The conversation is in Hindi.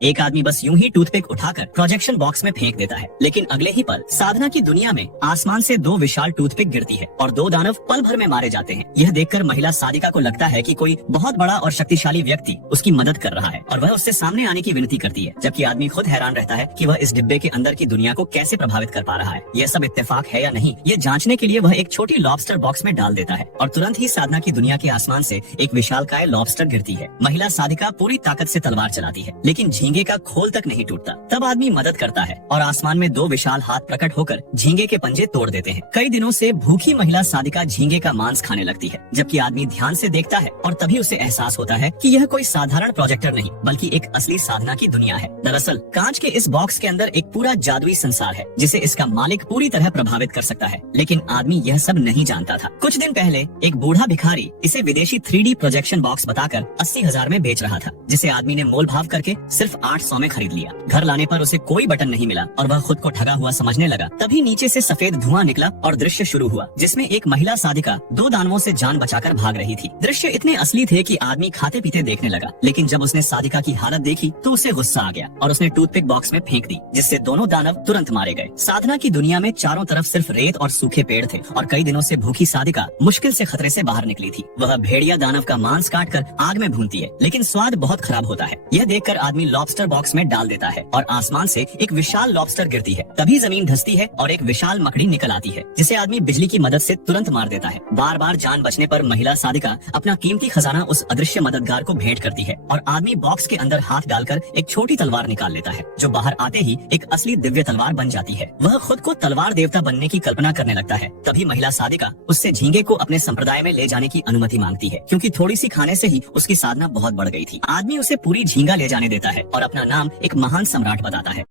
एक आदमी बस यूं ही टूथपिक उठाकर प्रोजेक्शन बॉक्स में फेंक देता है, लेकिन अगले ही पल साधना की दुनिया में आसमान से दो विशाल टूथपिक गिरती है और दो दानव पल भर में मारे जाते हैं। यह देखकर महिला साधिका को लगता है कि कोई बहुत बड़ा और शक्तिशाली व्यक्ति उसकी मदद कर रहा है और वह उससे सामने आने की विनती करती है, जबकि आदमी खुद हैरान रहता है कि वह इस डिब्बे के अंदर की दुनिया को कैसे प्रभावित कर पा रहा है। यह सब इत्तेफाक है या नहीं, ये जांचने के लिए वह एक छोटी लॉबस्टर बॉक्स में डाल देता है और तुरंत ही साधना की दुनिया के आसमान से एक विशालकाय लॉबस्टर गिरती है। महिला साधिका पूरी ताकत से तलवार चलाती है, लेकिन झींगे का खोल तक नहीं टूटता। तब आदमी मदद करता है और आसमान में दो विशाल हाथ प्रकट होकर झींगे के पंजे तोड़ देते हैं। कई दिनों से भूखी महिला साधिका झींगे का मांस खाने लगती है, जबकि आदमी ध्यान से देखता है और तभी उसे एहसास होता है कि यह कोई साधारण प्रोजेक्टर नहीं बल्कि एक असली साधना की दुनिया है। दरअसल कांच के इस बॉक्स के अंदर एक पूरा जादुई संसार है जिसे इसका मालिक पूरी तरह प्रभावित कर सकता है, लेकिन आदमी यह सब नहीं जानता था। कुछ दिन पहले एक बूढ़ा भिखारी इसे विदेशी 3D प्रोजेक्शन बॉक्स बताकर 80,000 में बेच रहा था, जिसे आदमी ने मोल भाव करके सिर्फ 800 में खरीद लिया। घर लाने पर उसे कोई बटन नहीं मिला और वह खुद को ठगा हुआ समझने लगा। तभी नीचे से सफेद धुआं निकला और दृश्य शुरू हुआ, जिसमें एक महिला साधिका दो दानवों से जान बचाकर भाग रही थी। दृश्य इतने असली थे कि आदमी खाते पीते देखने लगा, लेकिन जब उसने साधिका की हालत देखी तो उसे गुस्सा आ गया और उसने टूथपिक बॉक्स में फेंक दी, जिससे दोनों दानव तुरंत मारे गए। साधना की दुनिया में चारों तरफ सिर्फ रेत और सूखे पेड़ थे और कई दिनों से भूखी साधिका मुश्किल से खतरे से बाहर निकली थी। वह भेड़िया दानव का मांस काटकर आग में भूनती है, लेकिन स्वाद बहुत खराब होता है। यह देखकर आदमी लॉबस्टर बॉक्स में डाल देता है और आसमान से एक विशाल लॉबस्टर गिरती है। तभी जमीन धंसती है और एक विशाल मकड़ी निकल आती है, जिसे आदमी बिजली की मदद से तुरंत मार देता है। बार बार जान बचने पर महिला साधिका अपना कीमती खजाना उस अदृश्य मददगार को भेंट करती है और आदमी बॉक्स के अंदर हाथ डालकर एक छोटी तलवार निकाल लेता है, जो बाहर आते ही एक असली दिव्य तलवार बन जाती है। वह खुद को तलवार देवता बनने की कल्पना करने लगता है। तभी महिला साधिका उससे झींगे को अपने संप्रदाय में ले जाने की अनुमति मांगती है, क्योंकि थोड़ी सी खाने से ही उसकी साधना बहुत बढ़ गई थी। आदमी उसे पूरी झींगा ले जाने देता है और अपना नाम एक महान सम्राट बताता है।